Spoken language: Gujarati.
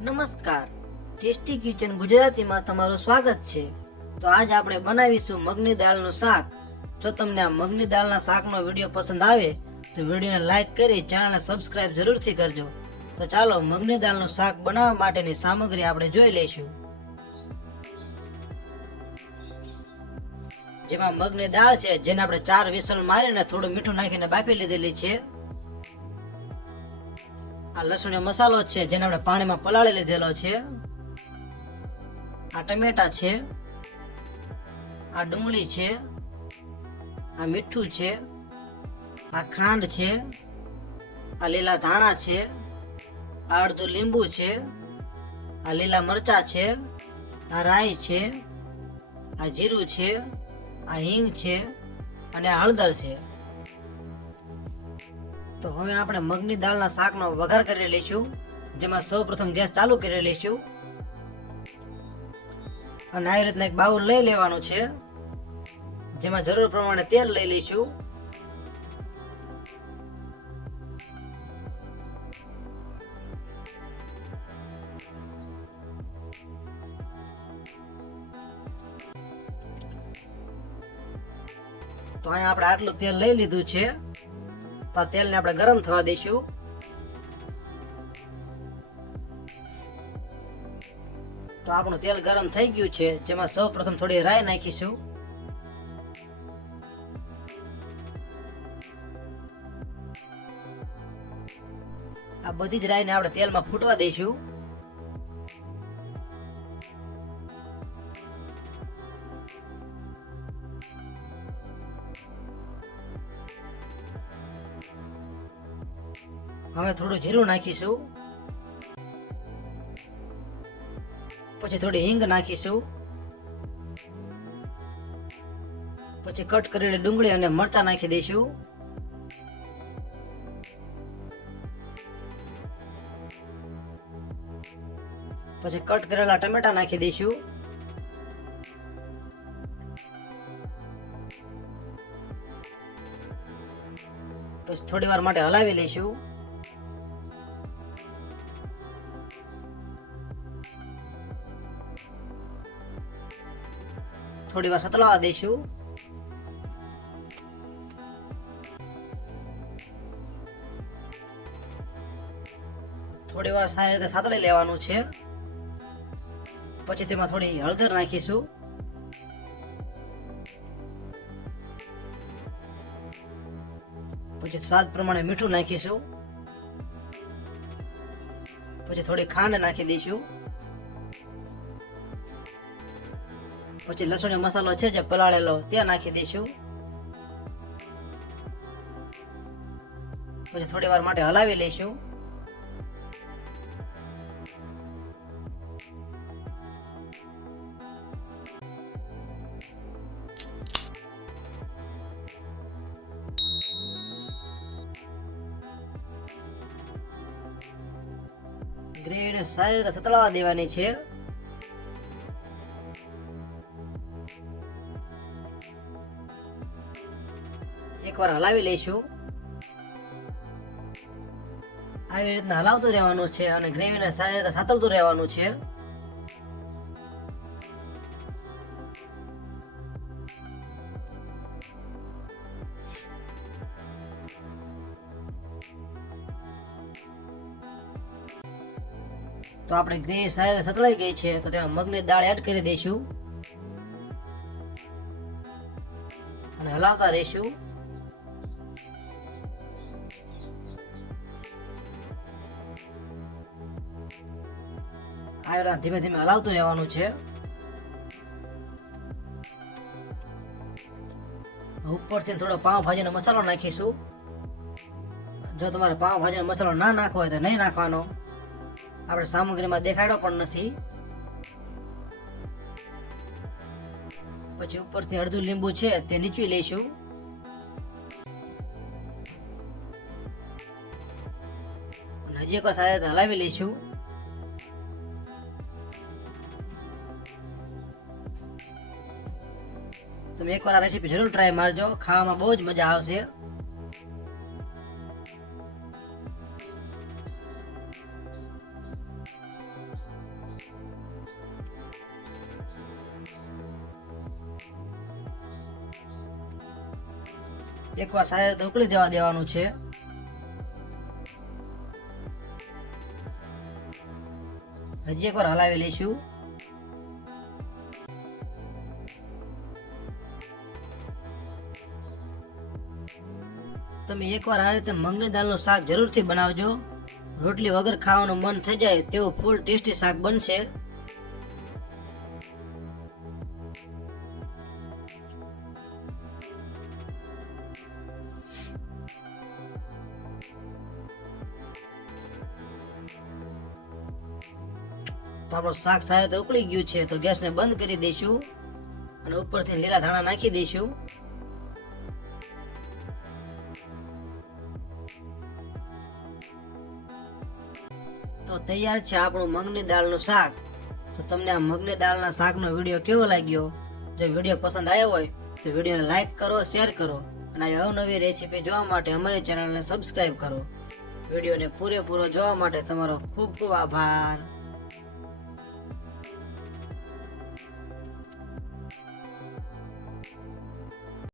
નમસ્કાર, ટેસ્ટી કિચન ગુજરાતીમાં તમારું સ્વાગત છે. તો આજ આપણે બનાવીશું મગની દાળનું શાક. જો તમને આ મગની દાળના શાકનો વિડીયો પસંદ આવે તો વિડીયોને લાઈક કરી ચેનલને સબસ્ક્રાઇબ જરૂરથી કરજો. તો ચાલો મગની દાળનું શાક બનાવવા માટેની સામગ્રી આપણે જોઈ લઈશું. જેમાં મગની દાળ છે, જેને આપણે 4 વિસલ મારીને થોડું મીઠું નાખીને બાફી લીધેલી છે. આ લસણીયો મસાલો છે, જેને આપણે પાણીમાં પલાળી લીધેલો છે. આ ટમેટા છે, આ ડુંગળી છે, આ મીઠું છે, આ ખાંડ છે, આ લીલા ધાણા છે, આ અડધું લીંબુ છે, આ લીલા મરચા છે, આ રાઈ છે, આ જીરું છે, આ હિંગ છે અને આ હળદર છે. તો હવે આપણે મગની દાળના શાકનો વઘાર કરી લઈશું. જેમાં સૌપ્રથમ ગેસ ચાલુ કરી લઈશું અને આવી રીતના એક બાઉલ લઈ લેવાનું છે, જેમાં જરૂર પ્રમાણે તેલ લઈ લઈશું. તો અહીંયા આપણે આટલું તેલ લઈ લીધું છે. તો આ તેલને આપણે ગરમ થવા દઈશું. તો આપણું તેલ ગરમ થઈ ગયું છે, જેમાં સૌપ્રથમ થોડી રાઈ નાખીશું. આ બધી જ રાઈને આપણે તેલમાં ફૂટવા દઈશું. હવે થોડું જીરું નાખીશું, પછી થોડી હિંગ નાખીશું, પછી કટ કરેલી ડુંગળી અને મરચા નાખી દઈશું. પછી કટ કરેલા ટમેટા નાખી દઈશું. પછી થોડી વાર માટે હલાવી લઈશું. થોડી વાર સતળાવા દઈશું. થોડી વાર સારી રીતે સાતળી લેવાનું છે. પછી તેમાં થોડી હળદર નાખીશું. પછી સ્વાદ પ્રમાણે મીઠું નાખીશું. પછી થોડી ખાંડ નાખી દઈશું. પછી લસણીયો મસાલો છે જે પલાળેલો તે નાખી દઈશું. પછી થોડી વાર માટે હલાવી લઈશું. ગ્રેવીને સારી રીતે સતળાવા દેવાની છે. એકવાર હલાવી લઈશું. આવી રીતના હલાવતું રહેવાનું છે અને ગ્રેવીને સારી રીતે સાતળતું રહેવાનું છે. તો આપણે ગ્રેવી સારી રીતે સતળાઈ ગઈ છે, તો તેમાં મગની દાળ એડ કરી દઈશું અને હલાવતા રહીશું. આ ધીમે ધીમે હલાવતું રહેવાનું છે. ઉપરથી થોડો પાવભાજીનો મસાલો નાખીશું. જો તમારે પાવભાજીનો મસાલો ના નાખવો હોય તો નહીં નાખવાનો, આપણે સામગ્રીમાં દેખાડ્યો પણ નથી. પછી ઉપરથી અડધું લીંબુ છે તે નીચવી લઈશું. હજી એક વાર સારી રીતે હલાવી લઈશું. તમે એકવાર આ રેસીપી જરૂર ટ્રાય મારજો, ખાવામાં બહુ જ મજા આવશે. એકવાર સારી રીતે ઉકળી જવા દેવાનું છે. હજી એકવાર હલાવી લઈશું. તમે એકવાર આ રીતે મગની દાળનું શાક જરૂરથી બનાવજો. રોટલી વગર ખાવાનું મન થઈ જાય તેવું ફૂલ ટેસ્ટી શાક બનશે. તો આપણું શાક સારી રીતે ઉકળી ગયું છે, તો ગેસને બંધ કરી દઈશું અને ઉપરથી લીલા ધાણા નાખી દઈશું. તો તૈયાર છે આપણું મગની દાળનું શાક. તો તમને આ મગની દાળના શાકનો વિડીયો કેવો લાગ્યો? જો વિડીયો પસંદ આવ્યો હોય તો વિડીયોને લાઈક કરો, શેર કરો અને આવી અવનવી રેસીપી જોવા માટે અમારી ચેનલને સબસ્ક્રાઈબ કરો. વિડીયોને પૂરેપૂરો જોવા માટે તમારો ખૂબ ખૂબ આભાર.